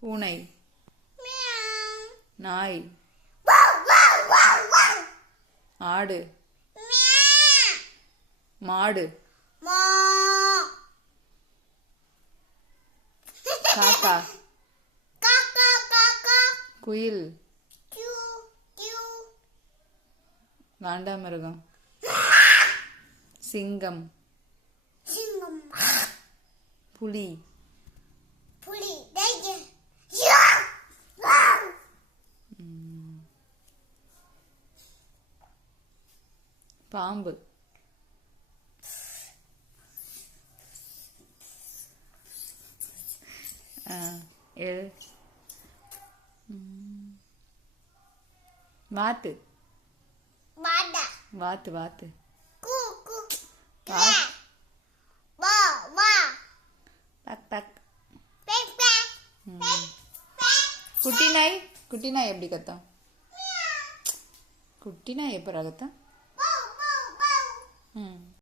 பூனை, நாய், ஆடு, மாடு, காக்கா, குயில், காண்டாமிருகம், சிங்கம், புலி, பாம்பு, வாத்து, வாத்து, வாத்து, பக் பக். குட்டி நாய், குட்டி நாய் எப்படி கத்தும்? குட்டி நாய் எப்போ கத்தும்?